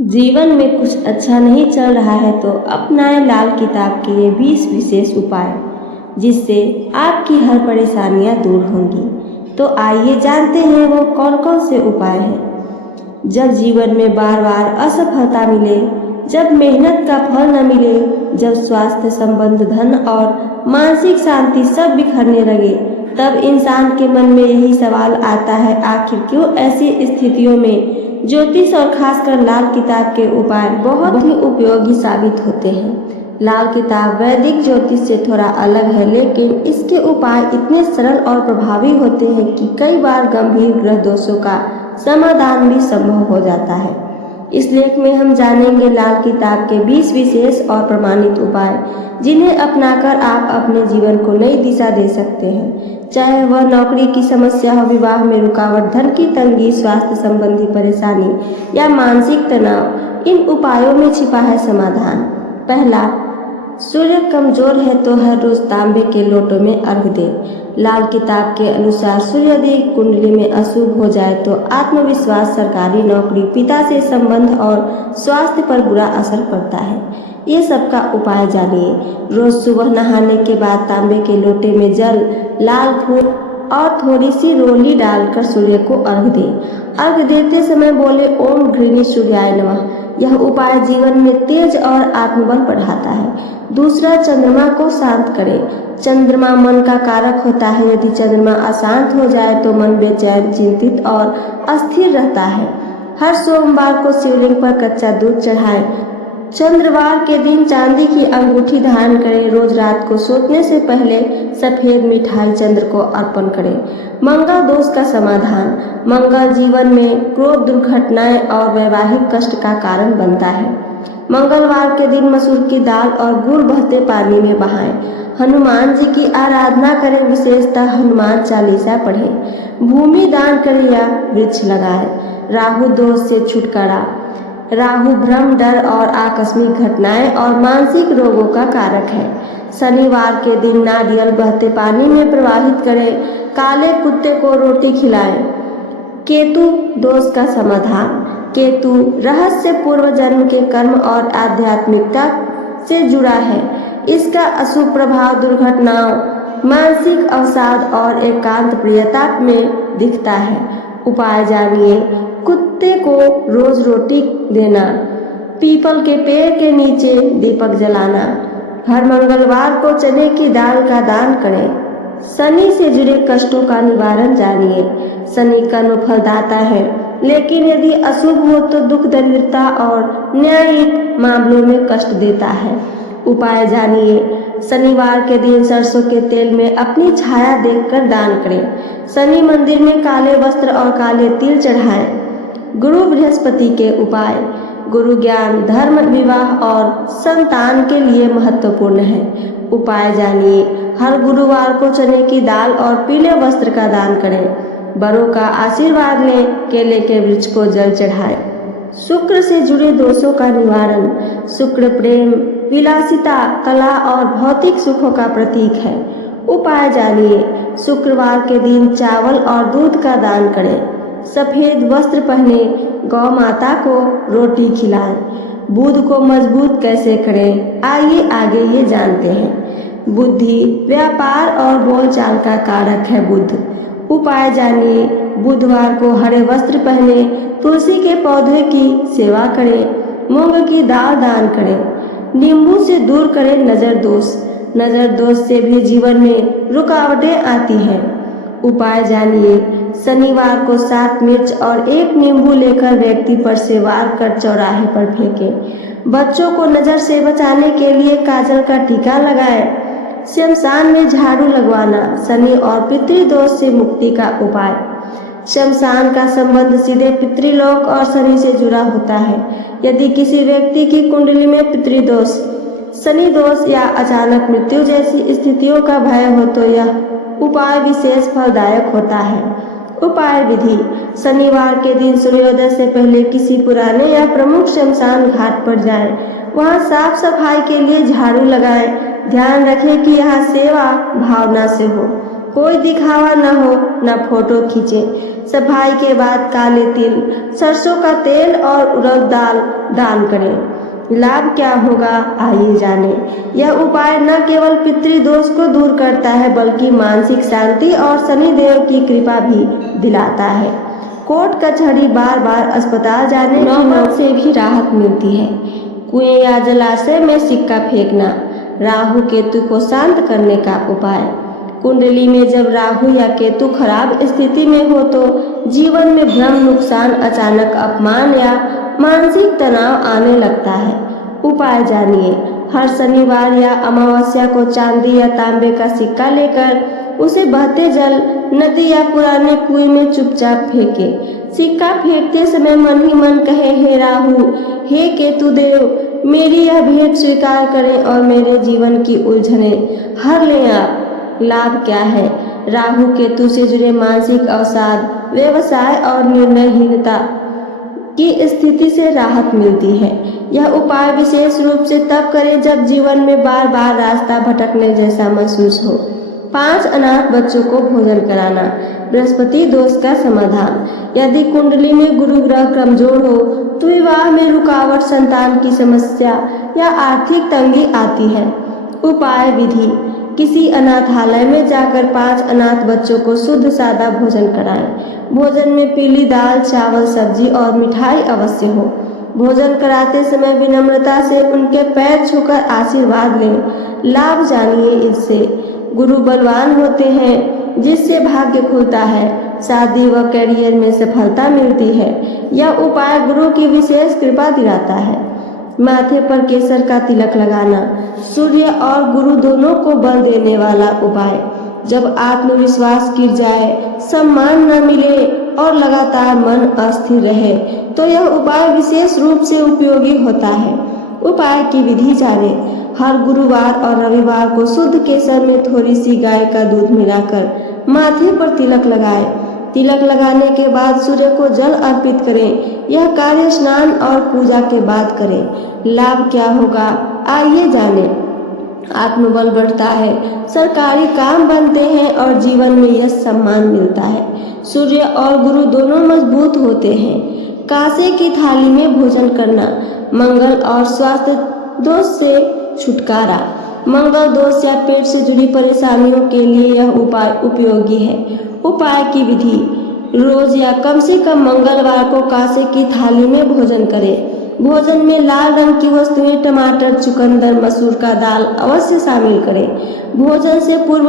जीवन में कुछ अच्छा नहीं चल रहा है तो अपनाएं लाल किताब के ये 20 विशेष उपाय, जिससे आपकी हर परेशानियां दूर होंगी। तो आइए जानते हैं वो कौन कौन से उपाय हैं। जब जीवन में बार बार असफलता मिले, जब मेहनत का फल न मिले, जब स्वास्थ्य संबंध, धन और मानसिक शांति सब बिखरने लगे, तब इंसान के मन में यही सवाल आता है, आखिर क्यों ऐसी स्थितियों में ज्योतिष और खासकर लाल किताब के उपाय बहुत ही उपयोगी साबित होते हैं। लाल किताब वैदिक ज्योतिष से थोड़ा अलग है, लेकिन इसके उपाय इतने सरल और प्रभावी होते हैं कि कई बार गंभीर ग्रह दोषों का समाधान भी संभव हो जाता है। इस लेख में हम जानेंगे लाल किताब के 20 विशेष और प्रमाणित उपाय, जिन्हें अपनाकर आप अपने जीवन को नई दिशा दे सकते हैं। चाहे वह नौकरी की समस्या हो, विवाह में रुकावट, धन की तंगी, स्वास्थ्य संबंधी परेशानी या मानसिक तनाव, इन उपायों में छिपा है समाधान। पहला, सूर्य कमजोर है तो हर रोज तांबे के लोटों में अर्घ दे। लाल किताब के अनुसार सूर्योदय कुंडली में अशुभ हो जाए तो आत्मविश्वास, सरकारी नौकरी, पिता से संबंध और स्वास्थ्य पर बुरा असर पड़ता है। ये सबका उपाय जानिए। रोज सुबह नहाने के बाद तांबे के लोटे में जल, लाल फूल और थोड़ी सी रोली डालकर सूर्य को अर्घ दें। अर्घ देते समय बोले ओम घृणी सूर्याय नमः। यह उपाय जीवन में तेज और आत्मबल बढ़ाता है। दूसरा, चंद्रमा को शांत करें। चंद्रमा मन का कारक होता है। यदि चंद्रमा अशांत हो जाए तो मन बेचैन, चिंतित और अस्थिर रहता है। हर सोमवार को शिवलिंग पर कच्चा दूध चढ़ाएं। चंद्रवार के दिन चांदी की अंगूठी धारण करें। रोज रात को सोने से पहले सफेद मिठाई चंद्र को अर्पण करें। मंगल दोष का समाधान। मंगल जीवन में क्रोध, दुर्घटनाएं और वैवाहिक कष्ट का कारण बनता है। मंगलवार के दिन मसूर की दाल और गुड़ बहते पानी में बहाएं। हनुमान जी की आराधना करें, विशेषतः हनुमान चालीसा पढ़ें। भूमि दान करें या वृक्ष लगाएं। राहु दोष से छुटकारा। राहु भ्रम, डर और आकस्मिक घटनाएं और मानसिक रोगों का कारक है। शनिवार के दिन नारियल बहते पानी में प्रवाहित करें। काले कुत्ते को रोटी खिलाएं। केतु दोष का समाधान। केतु रहस्य पूर्व जन्म के कर्म और आध्यात्मिकता से जुड़ा है। इसका अशुभ प्रभाव दुर्घटनाओं, मानसिक अवसाद और एकांत प्रियता में दिखता है। उपाय जानिए। कुत्ते को रोज रोटी देना। पीपल के पेड़ के नीचे दीपक जलाना। हर मंगलवार को चने की दाल का दान करें। शनि से जुड़े कष्टों का निवारण जानिए। शनि कर्म फलदाता है, लेकिन यदि अशुभ हो तो दुख, दरिद्रता और न्यायिक मामलों में कष्ट देता है। उपाय जानिए। शनिवार के दिन सरसों के तेल में अपनी छाया देखकर दान करें। शनि मंदिर में काले वस्त्र और काले तिल चढ़ाएं। गुरु बृहस्पति के उपाय। गुरु ज्ञान, धर्म, विवाह और संतान के लिए महत्वपूर्ण है। उपाय जानिए। हर गुरुवार को चने की दाल और पीले वस्त्र का दान करें। बड़ों का आशीर्वाद लें। केले के वृक्ष को जल चढ़ाएं। शुक्र से जुड़े दोषों का निवारण। शुक्र प्रेम, विलासिता, कला और भौतिक सुखों का प्रतीक है। उपाय जानिए। शुक्रवार के दिन चावल और दूध का दान करें। सफेद वस्त्र पहने। गौ माता को रोटी खिलाएं। बुध को मजबूत कैसे करें, आइए आगे ये जानते हैं। बुद्धि, व्यापार और बोलचाल का कारक है बुध। उपाय जानिए। बुधवार को हरे वस्त्र पहने। तुलसी के पौधे की सेवा करें। मूंग की दाल दान करें। नींबू से दूर करें नजर दोष। नजर दोष से भी जीवन में रुकावटें आती हैं। उपाय जानिए। शनिवार को 7 मिर्च और 1 नींबू लेकर व्यक्ति पर से वार कर चौराहे पर फेंकें। बच्चों को नजर से बचाने के लिए काजल का टीका लगाएं। शमशान में झाड़ू लगवाना। शनि और पितृदोष से मुक्ति का उपाय। शमशान का संबंध सीधे पितृलोक और शनि से जुड़ा होता है। यदि किसी व्यक्ति की कुंडली में पितृदोष, शनि दोष या अचानक मृत्यु जैसी स्थितियों का भय हो तो यह उपाय विशेष फलदायक होता है। उपाय विधि। शनिवार के दिन सूर्योदय से पहले किसी पुराने या प्रमुख शमशान घाट पर जाएं। वहां साफ सफाई के लिए झाड़ू लगाएं। ध्यान रखें कि यह सेवा भावना से हो। कोई दिखावा न हो, न फोटो खींचे। सफाई के बाद काले तिल, सरसों का तेल और उड़द दाल दान करें। लाभ क्या होगा, आइए जाने। यह उपाय न केवल पितृदोष को दूर करता है बल्कि मानसिक शांति और शनिदेव की कृपा भी दिलाता है। कोर्ट कचहरी, बार बार अस्पताल जाने की नौबत से भी राहत मिलती है। कुएं या जलाशय में सिक्का फेंकना, राहु केतु को शांत करने का उपाय। कुंडली में जब राहु या केतु खराब स्थिति में हो तो जीवन में भ्रम, नुकसान, अचानक अपमान या मानसिक तनाव आने लगता है। उपाय जानिए। हर शनिवार या अमावस्या को चांदी या तांबे का सिक्का लेकर उसे बहते जल, नदी या पुराने कुएं में चुपचाप फेंके। सिक्का फेंकते समय मन ही मन कहे, हे राहु, हे केतु देव, मेरी यह भेंट स्वीकार करें और मेरे जीवन की उलझनें हर लें आप। लाभ क्या है, राहु केतु से जुड़े मानसिक अवसाद, व्यवसाय और निर्णयहीनता की स्थिति से राहत मिलती है। यह उपाय विशेष रूप से तब करें जब जीवन में बार बार रास्ता भटकने जैसा महसूस हो। 5 अनाथ बच्चों को भोजन कराना, बृहस्पति दोष का समाधान। यदि कुंडली में गुरु ग्रह कमजोर हो तो विवाह में रुकावट, संतान की समस्या या आर्थिक तंगी आती है। उपाय विधि। किसी अनाथालय में जाकर 5 अनाथ बच्चों को शुद्ध सादा भोजन कराएं। भोजन में पीली दाल, चावल, सब्जी और मिठाई अवश्य हो। भोजन कराते समय विनम्रता से उनके पैर छूकर आशीर्वाद लें। लाभ जानिए इससे। गुरु बलवान होते हैं जिससे भाग्य खुलता है, शादी व करियर में सफलता मिलती है। यह उपाय गुरु की विशेष कृपा दिलाता है। माथे पर केसर का तिलक लगाना, सूर्य और गुरु दोनों को बल देने वाला उपाय। जब आत्मविश्वास गिर जाए, सम्मान न मिले और लगातार मन अस्थिर रहे तो यह उपाय विशेष रूप से उपयोगी होता है। उपाय की विधि जाने। हर गुरुवार और रविवार को शुद्ध केसर में थोड़ी सी गाय का दूध मिलाकर माथे पर तिलक लगाएं। तिलक लगाने के बाद सूर्य को जल अर्पित करें। यह कार्य स्नान और पूजा के बाद करें। लाभ क्या होगा, आइए जाने। आत्मबल बढ़ता है, सरकारी काम बनते हैं और जीवन में यश सम्मान मिलता है। सूर्य और गुरु दोनों मजबूत होते हैं। कांसे की थाली में भोजन करना, मंगल और स्वास्थ्य दोष से छुटकारा। मंगल दोष या पेट से जुड़ी परेशानियों के लिए यह उपाय उपयोगी है। उपाय की विधि। रोज या कम से कम मंगलवार को कांसे की थाली में भोजन करें। भोजन में लाल रंग की वस्तुएं, टमाटर, चुकंदर, मसूर का दाल अवश्य शामिल करें। भोजन से पूर्व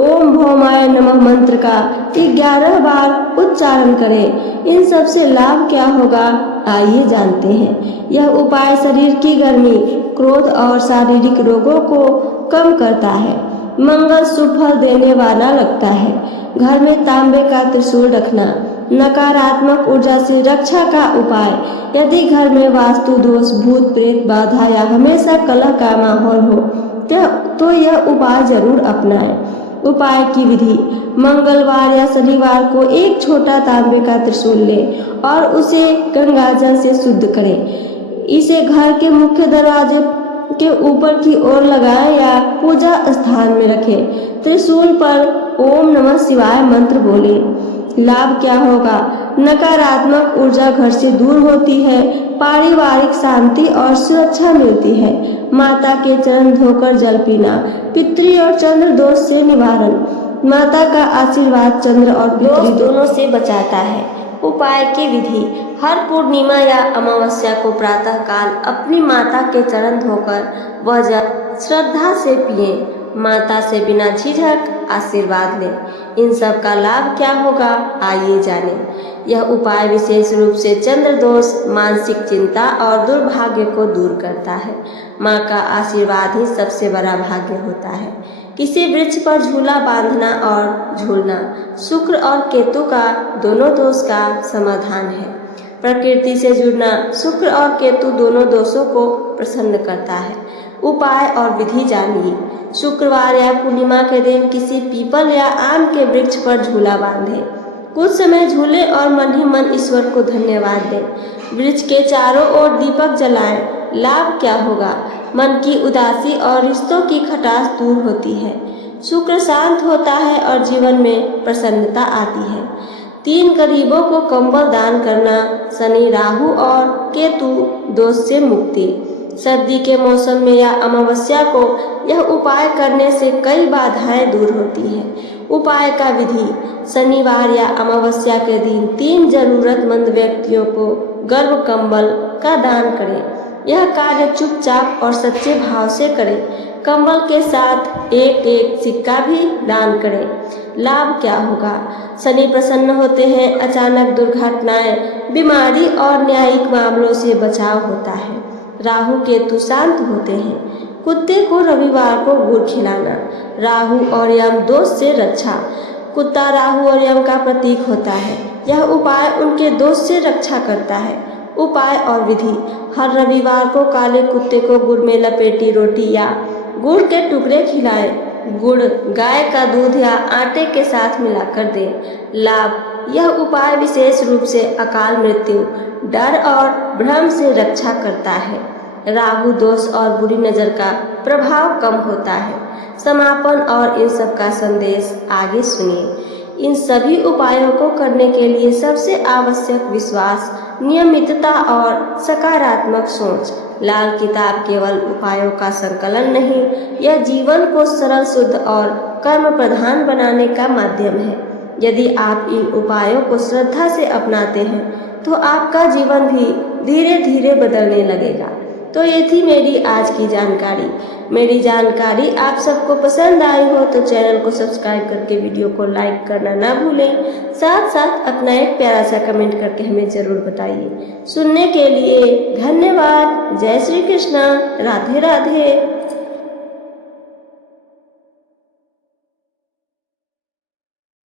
ओम भौमाय नमः मंत्र का 11 बार उच्चारण करें। इन सब से लाभ क्या होगा, आइए जानते हैं। यह उपाय शरीर की गर्मी, क्रोध और शारीरिक रोगों को कम करता है। मंगल शुभ फल देने वाला लगता है। घर में तांबे का त्रिशूल रखना, नकारात्मक ऊर्जा से रक्षा का उपाय। यदि घर में वास्तु दोष, भूत प्रेत बाधा या हमेशा कलह का माहौल हो तो यह उपाय जरूर अपनाएं। उपाय की विधि। मंगलवार या शनिवार को एक छोटा तांबे का त्रिशूल लें और उसे गंगाजल से शुद्ध करें। इसे घर के मुख्य दरवाजे के ऊपर की ओर लगाएं या पूजा स्थान में रखें। त्रिशूल पर ओम नमः शिवाय मंत्र बोलें। लाभ क्या होगा, नकारात्मक ऊर्जा घर से दूर होती है, पारिवारिक शांति और सुरक्षा मिलती है। माता के चरण धोकर जल पीना, पितृ और चंद्र दोष से निवारण। माता का आशीर्वाद चंद्र और पितृ दोनों से बचाता है। उपाय की विधि। हर पूर्णिमा या अमावस्या को प्रातः काल अपनी माता के चरण धोकर वह जल श्रद्धा से पिए। माता से बिना झिझक आशीर्वाद लें। इन सब का लाभ क्या होगा, आइए जानें। यह उपाय विशेष रूप से चंद्र दोष, मानसिक चिंता और दुर्भाग्य को दूर करता है। माँ का आशीर्वाद ही सबसे बड़ा भाग्य होता है। किसी वृक्ष पर झूला बांधना और झूलना शुक्र और केतु का दोनों दोष का समाधान है। प्रकृति से जुड़ना शुक्र और केतु दोनों दोषों को प्रसन्न करता है। उपाय और विधि जानिए। शुक्रवार या पूर्णिमा के दिन किसी पीपल या आम के वृक्ष पर झूला बांधें। कुछ समय झूले और मन ही मन ईश्वर को धन्यवाद दें। वृक्ष के चारों ओर दीपक जलाएं। लाभ क्या होगा, मन की उदासी और रिश्तों की खटास दूर होती है। शुक्र शांत होता है और जीवन में प्रसन्नता आती है। 3 गरीबों को कंबल दान करना, शनि, राहु और केतु दोष से मुक्ति। सर्दी के मौसम में या अमावस्या को यह उपाय करने से कई बाधाएं दूर होती हैं। उपाय का विधि: शनिवार या अमावस्या के दिन 3 जरूरतमंद व्यक्तियों को गर्म कंबल का दान करें। यह कार्य चुपचाप और सच्चे भाव से करें। कंबल के साथ एक सिक्का भी दान करें। लाभ क्या होगा? शनि प्रसन्न होते हैं, अचानक दुर्घटनाएं, बीमारी और न्यायिक मामलों से बचाव होता है। राहु केतु शांत होते हैं। कुत्ते को रविवार को गुड़ खिलाना, राहु और यम दोष से रक्षा। कुत्ता राहु और यम का प्रतीक होता है। यह उपाय उनके दोष से रक्षा करता है। उपाय और विधि: हर रविवार को काले कुत्ते को गुड़ में लपेटी रोटी या गुड़ के टुकड़े खिलाएं। गुड़ गाय का दूध या आटे के साथ मिलाकर दें। लाभ: यह उपाय विशेष रूप से अकाल मृत्यु, डर और भ्रम से रक्षा करता है। राहु दोष और बुरी नज़र का प्रभाव कम होता है। समापन और इन सब का संदेश आगे सुनिए। इन सभी उपायों को करने के लिए सबसे आवश्यक विश्वास, नियमितता और सकारात्मक सोच। लाल किताब केवल उपायों का संकलन नहीं, यह जीवन को सरल, शुद्ध और कर्म प्रधान बनाने का माध्यम है। यदि आप इन उपायों को श्रद्धा से अपनाते हैं तो आपका जीवन भी धीरे धीरे बदलने लगेगा। तो ये थी मेरी आज की जानकारी। मेरी जानकारी आप सबको पसंद आई हो तो चैनल को सब्सक्राइब करके वीडियो को लाइक करना ना भूलें। साथ साथ अपना एक प्यारा सा कमेंट करके हमें ज़रूर बताइए। सुनने के लिए धन्यवाद। जय श्री कृष्णा। राधे राधे।